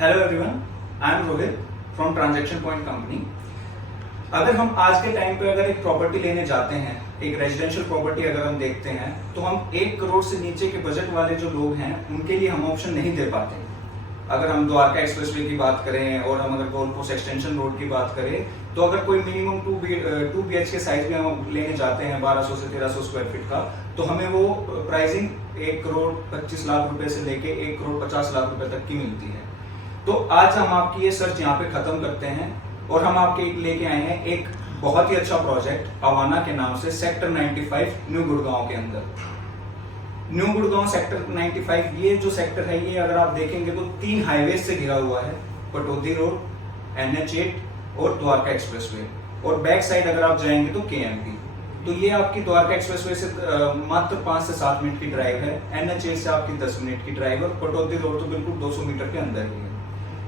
Hello everyone, I am Rohit from transaction point company. अगर हम आज के टाइम पे अगर एक प्रॉपर्टी लेने जाते हैं, एक रेजिडेंशियल प्रॉपर्टी अगर हम देखते हैं, तो हम 1 करोड़ से नीचे के बजट वाले जो लोग हैं उनके लिए हम ऑप्शन नहीं दे पाते। अगर हम द्वारका एक्सप्रेसवे की बात करें और हम अगर गोल्ड कोस्ट एक्सटेंशन रोड की बात करें, तो अगर कोई मिनिमम 2 BHK साइज में हम लेने जाते हैं 1200 से 1300 स्क्वायर फीट का, तो हमें वो प्राइसिंग 1 करोड़ 25 लाख रुपए से लेके 1 करोड़ 50 लाख रुपए तक की मिलती है। तो आज हम आपकी ये सर्च यहाँ पे खत्म करते हैं और हम आपके लेके आए हैं एक बहुत ही अच्छा प्रोजेक्ट अवाना के नाम से, सेक्टर 95 न्यू गुड़गांव के अंदर। न्यू गुड़गांव सेक्टर 95 ये जो सेक्टर है, ये अगर आप देखेंगे तो 3 हाईवे से घिरा हुआ है, पटौदी रोड, NH8 और द्वारका एक्सप्रेसवे। और बैक साइड अगर आप जाएंगे तो KMP। तो ये आपकी द्वारका एक्सप्रेसवे से मात्र 5 से 7 मिनट की ड्राइव है, NH8 से आपकी 10 मिनट की ड्राइव और पटौदी रोड तो बिल्कुल 200 मीटर के अंदर ही है।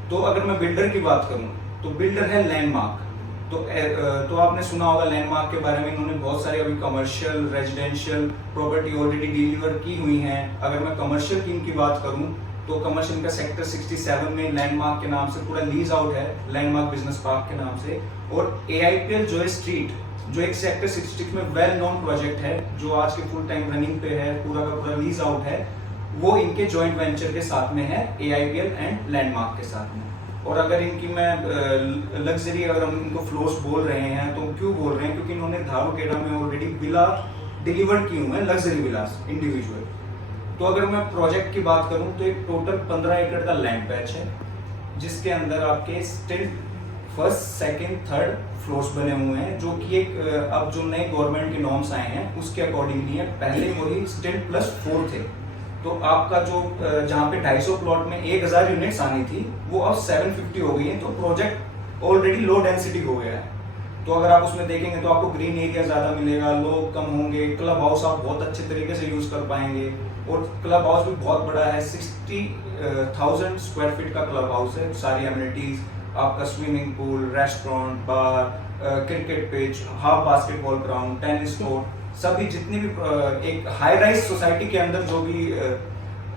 तो अगर मैं बिल्डर की बात करूं तो बिल्डर है लैंडमार्क। तो आपने सुना होगा लैंडमार्क के बारे में, इन्होंने बहुत सारे अभी commercial residential property already deliver की हुई हैं। अगर मैं कमर्शियल की इनकी बात करूं तो कमर्शियल का सेक्टर 67 में लैंडमार्क के नाम से पूरा लीज आउट है, लैंडमार्क बिजनेस पार्क के नाम से। और AIPL जो है स्ट्रीट, जो एक सेक्टर 66 में वेल नोन प्रोजेक्ट है, जो आज के फुल टाइम रनिंग पे है, पूरा का पूरा लीज आउट है, वो इनके जॉइंट वेंचर के साथ में है, AIPL एंड लैंडमार्क के साथ में। और अगर इनकी मैं लग्जरी अगर हम इनको फ्लोर्स बोल रहे हैं तो क्यों बोल रहे हैं, क्योंकि इन्होंने धारूखेड़ा में ऑलरेडी विला डिलीवर की हुए हैं, लग्जरी विलास इंडिविजुअल। तो अगर मैं प्रोजेक्ट की बात करूं तो एक टोटल 15 एकड़ का लैंड पैच है, जिसके अंदर आपके still first second third floors बने हुए हैं, जो कि एक अब जो नए गवर्नमेंट के नॉर्म्स आए हैं उसके अकॉर्डिंग नहीं है। पहले वही स्टिल +4 थे। तो आपका जो जहाँ पे 250 प्लॉट में 1000 यूनिट्स आनी थी, वो अब 750 हो गई है। तो प्रोजेक्ट ऑलरेडी लो डेंसिटी हो गया है। तो अगर आप उसमें देखेंगे तो आपको ग्रीन एरिया ज्यादा मिलेगा, लोग कम होंगे, क्लब हाउस आप बहुत अच्छे तरीके से यूज कर पाएंगे। और क्लब हाउस भी बहुत बड़ा है, 60,000 स्क्वायर फीट का क्लब हाउस है। सारी एमिनिटीज, आपका swimming pool, restaurant, bar, cricket pitch, half basketball ground, tennis court, सभी जितनी भी एक हाई राइज सोसाइटी के अंदर जो भी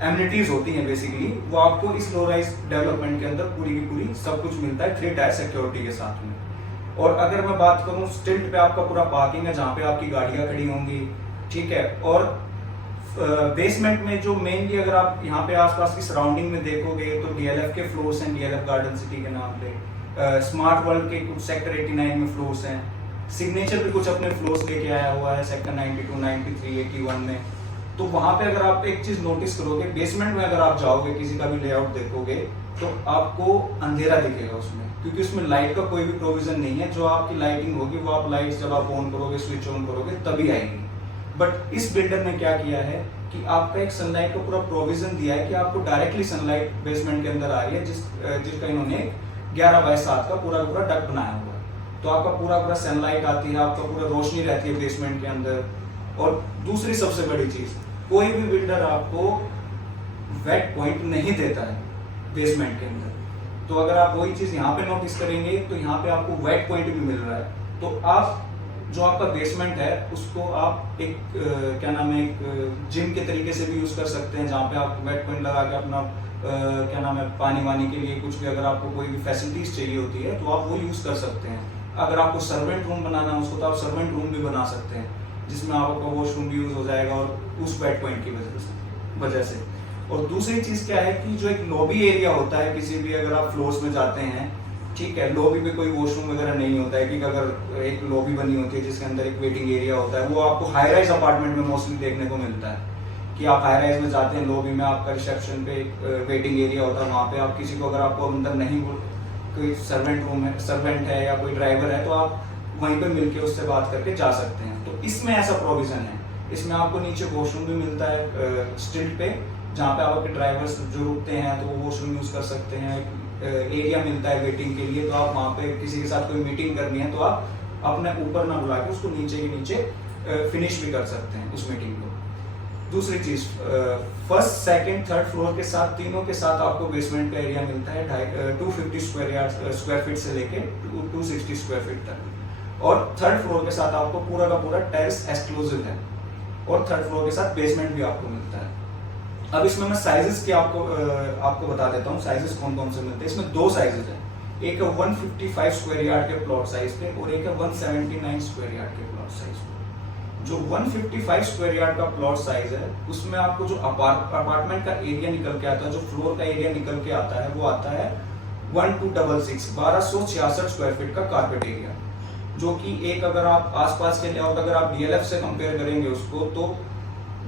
एमिनिटीज होती हैं बेसिकली, वो आपको इस लो राइज डेवलपमेंट के अंदर पूरी की पूरी सब कुछ मिलता है 3 टायर सिक्योरिटी के साथ में। और अगर मैं बात करूं, स्टिल्ट पे आपका पूरा पार्किंग है जहाँ पे आपकी गाड़ियां खड़ी होंगी, ठीक है। और बेसमेंट में जो मेनली अगर आप यहाँ पे आसपास की सराउंडिंग में देखोगे तो DLF के फ्लोर्स हैं, DLF गार्डन सिटी के नाम पे। स्मार्ट वर्ल्ड के कुछ सेक्टर 89 में फ्लोर्स हैं। सिग्नेचर भी कुछ अपने फ्लोर्स लेके आया हुआ है सेक्टर 92, 93, 81 में। तो वहां पे अगर आप एक चीज नोटिस करोगे, बेसमेंट में अगर आप जाओगे, किसी का भी लेआउट देखोगे तो आपको अंधेरा दिखेगा उसमें, क्योंकि उसमें लाइट का कोई भी प्रोविजन नहीं है। जो आपकी लाइटिंग होगी वो आप लाइट्स जब आप ऑन करोगे, स्विच ऑन करोगे तभी आएगी। बट इस बिल्डर ने क्या किया है कि आपका एक सनलाइट का पूरा प्रोविजन दिया है कि आपको डायरेक्टली सनलाइट बेसमेंट के अंदर आ रही है, जिसका इन्होंने 11/7 का पूरा डक्ट बनाया हुआ है। तो आपका पूरा सनलाइट आती है, आपका पूरा रोशनी रहती है बेसमेंट के अंदर। और दूसरी सबसे बड़ी चीज, कोई भी बिल्डर आपको वेट पॉइंट नहीं देता है बेसमेंट के अंदर। तो अगर आप वही चीज यहाँ पे नोटिस करेंगे तो यहाँ पे आपको वेट पॉइंट भी मिल रहा है। तो आप जो आपका बेसमेंट है उसको आप एक क्या नाम है, एक जिम के तरीके से भी यूज कर सकते हैं, जहाँ पे आप वेट पॉइंट लगा के अपना क्या नाम है, पानी वानी के लिए कुछ भी अगर आपको कोई भी फैसिलिटीज चाहिए होती है तो आप वो यूज कर सकते हैं। अगर आपको सर्वेंट रूम बनाना है उसको, तो आप सर्वेंट रूम भी बना सकते हैं, जिसमें आपका वॉशरूम भी यूज हो जाएगा और उस वेट पॉइंट की वजह से। और दूसरी चीज क्या है कि जो एक लॉबी एरिया होता है, किसी भी अगर आप फ्लोर्स में जाते हैं, ठीक है, लॉबी पे कोई वॉशरूम वगैरह नहीं होता है, कि अगर एक लॉबी बनी होती है जिसके अंदर एक वेटिंग एरिया होता है, वो आपको हाई राइज अपार्टमेंट में मोस्टली देखने को मिलता है कि आप हाई राइज में जाते हैं, लॉबी में आपका रिसेप्शन पे एक वेटिंग एरिया होता है, वहाँ पे आप किसी को अगर आपको अंदर नहीं, कोई सर्वेंट है या कोई ड्राइवर है, तो आप वहीं पे मिलके उससे बात करके जा सकते हैं। तो इसमें ऐसा प्रोविजन है, इसमें आपको नीचे वॉशरूम भी मिलता है स्टिल्ट पे, जहाँ पे आपके ड्राइवर्स जो रुकते हैं तो वो वॉशरूम यूज कर सकते हैं। एरिया मिलता है वेटिंग के लिए, तो आप वहाँ पे किसी के साथ कोई मीटिंग करनी है तो आप अपने ऊपर ना बुला के उसको नीचे के नीचे फिनिश भी कर सकते हैं उस मीटिंग को। दूसरी चीज, फर्स्ट सेकंड थर्ड फ्लोर के साथ, तीनों के साथ आपको बेसमेंट का एरिया मिलता है 250 स्क्वायर फीट से लेके 260 स्क्वायर फीट तक। और थर्ड फ्लोर के साथ आपको पूरा का पूरा टेरेस एक्सक्लूसिव है, और थर्ड फ्लोर के साथ बेसमेंट भी आपको मिलता है। अब इसमें मैं साइजेस के आपको बता देता हूँ, साइजेस कौन कौन से मिलते हैं। इसमें दो साइजेस हैं, एक है 155 स्क्वायर यार्ड के प्लॉट साइज पे और एक है 179 स्क्वायर यार्ड के प्लॉट साइज पे। जो 155 स्क्वायर यार्ड का प्लॉट साइज है उसमें आपको जो अपार्टमेंट का एरिया निकल के आता है, जो फ्लोर का एरिया निकल के आता है, वो आता है 1266 स्क्वायर फीट का कारपेट एरिया, जो कि एक अगर आप आसपास के लेआउट अगर आप डीएलएफ से कंपेयर करेंगे उसको, तो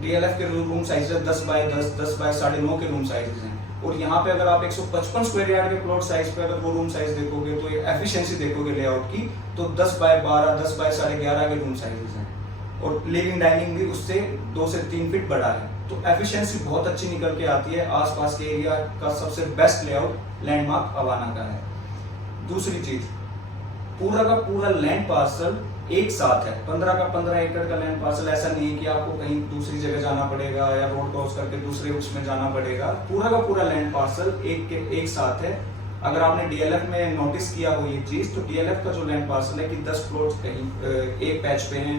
डीएलएफ के रूम साइज है 10 बाय 10, 10 बाय 9.5 के रूम साइजेस हैं। और यहाँ पे अगर आप 155 स्क्वायर यार्ड के प्लॉट साइज पे अगर वो रूम साइज देखोगे, तो ये एफिशिएंसी देखोगे लेआउट की, तो 10 बाय 12, 10 बाय 11.5 के रूम साइजेस हैं। और लिविंग डाइनिंग भी उससे 2 से 3 फीट बड़ा है, तो एफिशिएंसी बहुत अच्छी निकल के आती है। आसपास के एरिया का सबसे बेस्ट लेआउट लैंडमार्क अवाना का है। दूसरी चीज, पूरा का पूरा लैंड पार्सल एक साथ है, 15 का 15 एकड़ का लैंड पार्सल। ऐसा नहीं है कि आपको कहीं दूसरी जगह जाना पड़ेगा या रोड क्रॉस करके दूसरे उसमें जाना पड़ेगा। पूरा का पूरा लैंड पार्सल एक साथ है। अगर आपने डीएलएफ में नोटिस किया हो ये चीज, तो डीएलएफ का जो लैंड पार्सल है कि 10 प्लॉट कहीं एक पैच पे हैं,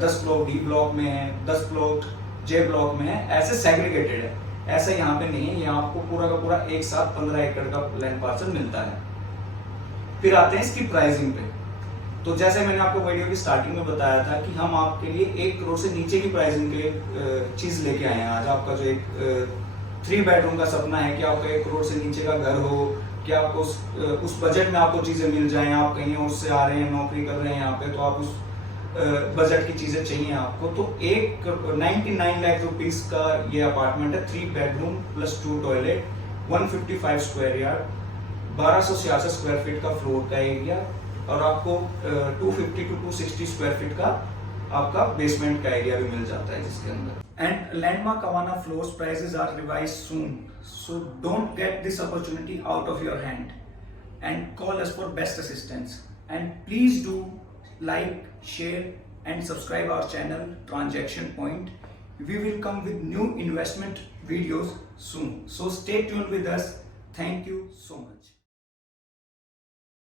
10 प्लॉट डी ब्लॉक में है, 10 प्लॉट जे ब्लॉक में है, ऐसे सेग्रीगेटेड है। ऐसा यहाँ पे नहीं है, यहाँ आपको पूरा का पूरा एक साथ 15 एकड़ का लैंड पार्सल मिलता है। फिर आते हैं इसकी प्राइसिंग पे। तो जैसे मैंने आपको वीडियो की स्टार्टिंग में बताया था कि हम आपके लिए 1 करोड़ से नीचे की प्राइसिंग के चीज लेके आए हैं आज। आपका जो एक 3 बेडरूम का सपना है कि आपका 1 करोड़ से नीचे का घर हो, कि आपको उस बजट में आपको चीजें मिल जाएं, आप कहीं और से आ रहे हैं, नौकरी कर रहे हैं यहाँ पे, तो आप उस बजट की चीजें चाहिए आपको, तो 99 लाख रुपीस का ये अपार्टमेंट है। 3 bedroom plus 2 toilet, 155 square yard, 1266 square feet का फ्लोर का एरिया, और आपको 250 to 260 स्क्वायर फीट का आपका बेसमेंट का एरिया भी मिल जाता है जिसके अंदर। And Landmark Avana floors prices are revised soon, so don't get this opportunity out of your hand and call us for best assistance. And please do like, share and subscribe our channel Transaction Point. We will come with new investment videos soon, so stay tuned with us. Thank you so much.